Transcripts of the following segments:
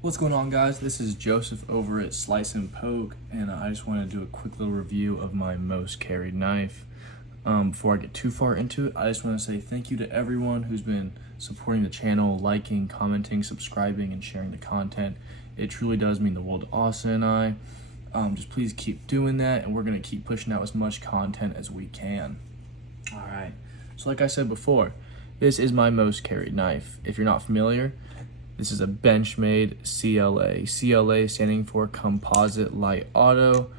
What's going on, guys? This is Joseph over at Slice.and.poke, and I just want to do a quick little review of my most carried knife. Before I get too far into it, I just want to say thank you to everyone who's been supporting the channel, liking, commenting, subscribing, and sharing the content. It truly does mean the world to Austin and I. Just please keep doing that, and we're going to keep pushing out as much content as we can. All right, so like I said before, this is my most carried knife. If you're not familiar, this is a Benchmade CLA. CLA standing for Composite Light Auto.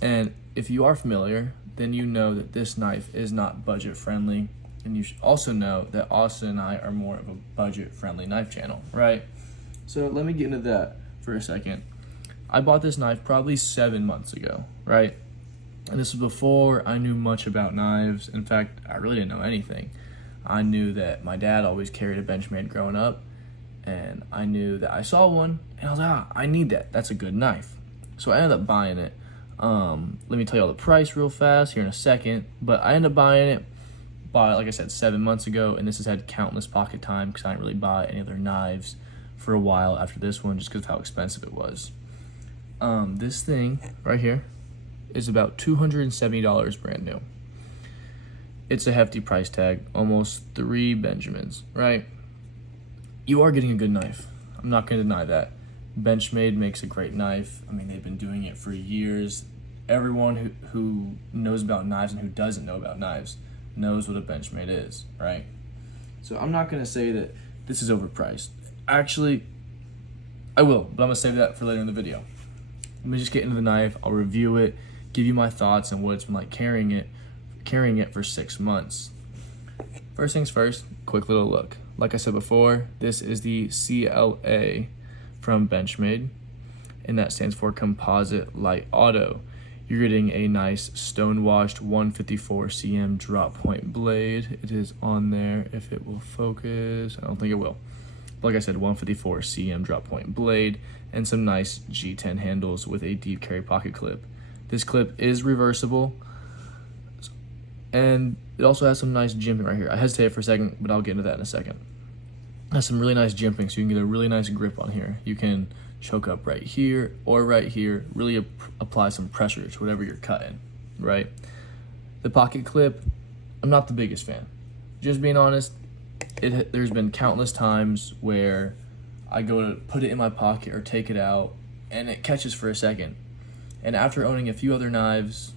And if you are familiar, then you know that this knife is not budget friendly. And you should also know that Austin and I are more of a budget friendly knife channel, right? So let me get into that for a second. I bought this knife probably 7 months ago, right? And this was before I knew much about knives. In fact, I really didn't know anything. I knew that my dad always carried a Benchmade growing up, and I knew that I saw one, and I was like, I need that. That's a good knife. So I ended up buying it. Let me tell you all the price real fast here in a second, but I ended up buying it, bought it, like I said, 7 months ago, and this has had countless pocket time because I didn't really buy any other knives for a while after this one just because of how expensive it was. This thing right here is about $270 brand new. It's a hefty price tag, almost 3 Benjamins, right? You are getting a good knife. I'm not going to deny that. Benchmade makes a great knife. I mean, they've been doing it for years. Everyone who knows about knives and who doesn't know about knives knows what a Benchmade is, right? So I'm not going to say that this is overpriced. Actually, I will, but I'm going to save that for later in the video. Let me just get into the knife. I'll review it, give you my thoughts on what it's been like carrying it for 6 months. First things first, quick little look. Like I said before, this is the CLA from Benchmade, and that stands for Composite Light Auto. You're getting a nice stone-washed 154 cm drop point blade. It is on there. If it will focus, I don't think it will. But like I said, 154 cm drop point blade and some nice G10 handles with a deep carry pocket clip. This clip is reversible, and it also has some nice jimping right here. I hesitated for a second, but I'll get into that in a second. It has some really nice jimping, so you can get a really nice grip on here. You can choke up right here or right here, really apply some pressure to whatever you're cutting, right? The pocket clip, I'm not the biggest fan. Just being honest, there's been countless times where I go to put it in my pocket or take it out, and it catches for a second. And after owning a few other knives,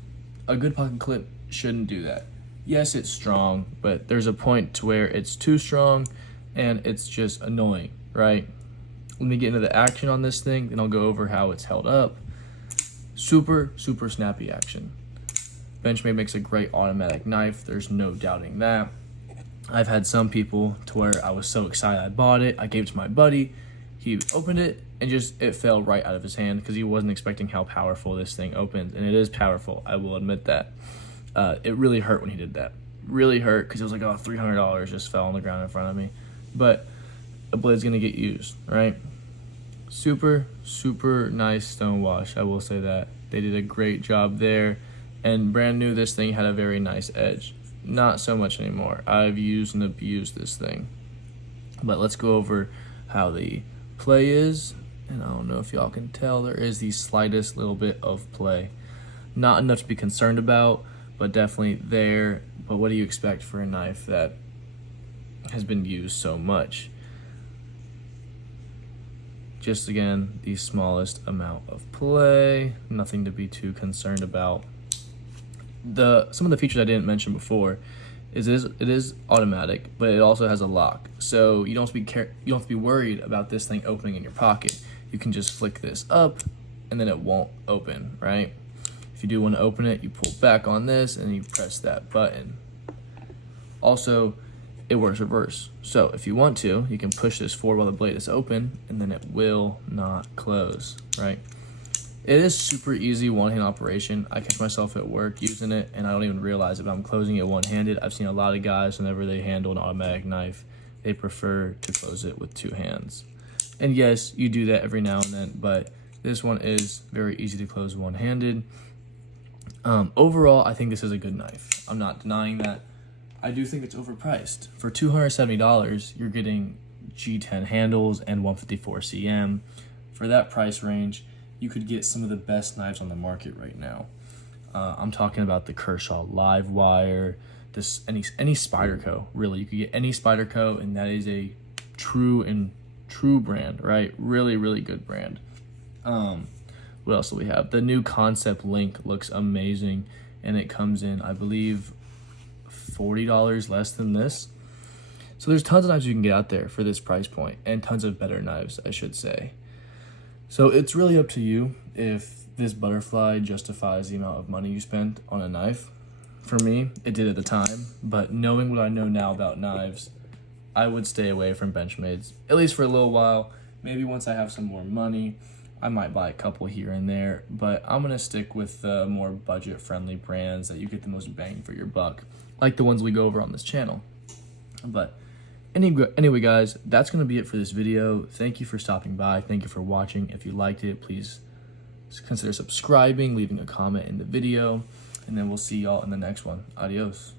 a good pocket clip shouldn't do that. Yes, it's strong, but there's a point to where it's too strong and it's just annoying, right? Let me get into the action on this thing, then I'll go over how it's held up. Super snappy action. Benchmade makes a great automatic knife, there's no doubting that. I've had some people to where I was so excited I bought it, I gave it to my buddy, he opened it, and it fell right out of his hand because he wasn't expecting how powerful this thing opens, and it is powerful, I will admit that. It really hurt when he did that. Really hurt because it was like, oh, $300 just fell on the ground in front of me. But a blade's gonna get used, right? Super nice stone wash, I will say that. They did a great job there. And brand new, this thing had a very nice edge. Not so much anymore. I've used and abused this thing. But let's go over how the play is. And I don't know if y'all can tell, there is the slightest little bit of play. Not enough to be concerned about, but definitely there. But what do you expect for a knife that has been used so much? Just again, the smallest amount of play, nothing to be too concerned about. Some of the features I didn't mention before is it is automatic, but it also has a lock. So you don't have to be worried about this thing opening in your pocket. You can just flick this up and then it won't open, right? If you do want to open it, you pull back on this and you press that button. Also, it works reverse. So if you want to, you can push this forward while the blade is open and then it will not close, right? It is super easy one-hand operation. I catch myself at work using it and I don't even realize it, but I'm closing it one-handed. I've seen a lot of guys, whenever they handle an automatic knife, they prefer to close it with 2 hands. And yes, you do that every now and then, but this one is very easy to close one-handed. Overall, I think this is a good knife. I'm not denying that. I do think it's overpriced. For $270, you're getting G10 handles and 154 cm. for that price range, you could get some of the best knives on the market right now. I'm talking about the Kershaw Live Wire, any Spyderco, really. You could get any Spyderco, and that is a true brand, right? Really, really good brand. What else do we have? The new Concept Link looks amazing, and it comes in, I believe, $40 less than this. So there's tons of knives you can get out there for this price point, and tons of better knives, I should say. So it's really up to you if this butterfly justifies the amount of money you spent on a knife. For me, it did at the time, but knowing what I know now about knives, I would stay away from Benchmades, at least for a little while. Maybe once I have some more money, I might buy a couple here and there, but I'm gonna stick with the more budget-friendly brands that you get the most bang for your buck, like the ones we go over on this channel. But anyway, guys, that's gonna be it for this video. Thank you for stopping by. Thank you for watching. If you liked it, please consider subscribing, leaving a comment in the video, and then we'll see y'all in the next one. Adios.